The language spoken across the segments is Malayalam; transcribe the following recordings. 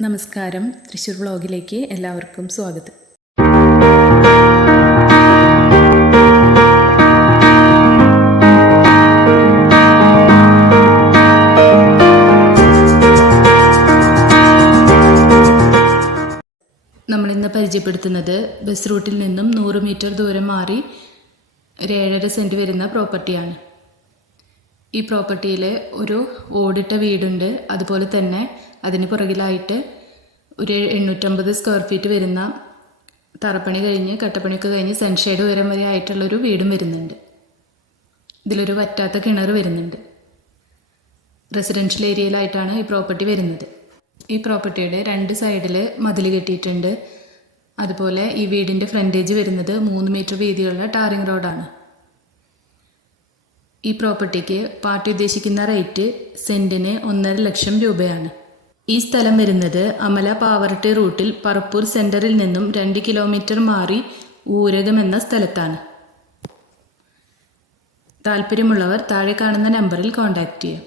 നമസ്കാരം. തൃശ്ശൂർ വ്ളോഗിലേക്ക് എല്ലാവർക്കും സ്വാഗതം. നമ്മളിന്ന് പരിചയപ്പെടുത്തുന്നത് ബസ് റൂട്ടിൽ നിന്നും നൂറ് മീറ്റർ ദൂരം മാറി ഒരു ഏഴര സെന്റ് വരുന്ന പ്രോപ്പർട്ടിയാണ്. ഈ പ്രോപ്പർട്ടിയിൽ ഒരു ഓടിട്ട വീടുണ്ട്. അതുപോലെ തന്നെ അതിന് പുറകിലായിട്ട് ഒരു എണ്ണൂറ്റമ്പത് സ്ക്വയർ ഫീറ്റ് വരുന്ന തറപ്പണി കഴിഞ്ഞ് കട്ടപ്പണിയൊക്കെ കഴിഞ്ഞ് സൺഷെയ്ഡ് ഉയരം വരെ ആയിട്ടുള്ളൊരു വീടും വരുന്നുണ്ട്. ഇതിലൊരു വറ്റാത്ത കിണർ വരുന്നുണ്ട്. റെസിഡൻഷ്യൽ ഏരിയയിലായിട്ടാണ് ഈ പ്രോപ്പർട്ടി വരുന്നത്. ഈ പ്രോപ്പർട്ടിയുടെ രണ്ട് സൈഡിൽ മതിൽ കെട്ടിയിട്ടുണ്ട്. അതുപോലെ ഈ വീടിന്റെ ഫ്രണ്ടേജ് വരുന്നത് മൂന്ന് മീറ്റർ വീതിയുള്ള ടാറിംഗ് റോഡാണ്. ഈ പ്രോപ്പർട്ടിക്ക് പാർട്ടി ഉദ്ദേശിക്കുന്ന റേറ്റ് സെന്റിന് ഒന്നര ലക്ഷം രൂപയാണ്. ഈ സ്ഥലം വരുന്നത് അമല പാവർട്ടി റൂട്ടിൽ പറപ്പൂർ സെന്ററിൽ നിന്നും രണ്ട് കിലോമീറ്റർ മാറി ഊരകം എന്ന സ്ഥലത്താണ്. താല്പര്യമുള്ളവർ താഴെ കാണുന്ന നമ്പറിൽ കോൺടാക്റ്റ് ചെയ്യാം.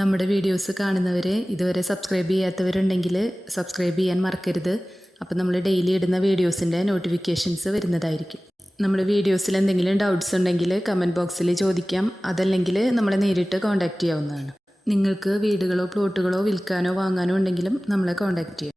നമ്മുടെ വീഡിയോസ് കാണുന്നവരെ ഇതുവരെ സബ്സ്ക്രൈബ് ചെയ്യാത്തവരുണ്ടെങ്കിൽ സബ്സ്ക്രൈബ് ചെയ്യാൻ മറക്കരുത്. അപ്പോൾ നമ്മൾ ഡെയിലി ഇടുന്ന വീഡിയോസിന്റെ നോട്ടിഫിക്കേഷൻസ് വരുന്നതായിരിക്കും. നമ്മുടെ വീഡിയോസിൽ എന്തെങ്കിലും ഡൗട്ട്സ് ഉണ്ടെങ്കിൽ കമന്റ് ബോക്സിൽ ചോദിക്കാം. അതല്ലെങ്കിൽ നമ്മളെ നേരിട്ട് കോൺടാക്റ്റ് ചെയ്യാവുന്നതാണ്. നിങ്ങൾക്ക് വീടുകളോ പ്ലോട്ടുകളോ വിൽക്കാനോ വാങ്ങാനോ ഉണ്ടെങ്കിലും നമ്മളെ കോൺടാക്റ്റ് ചെയ്യാം.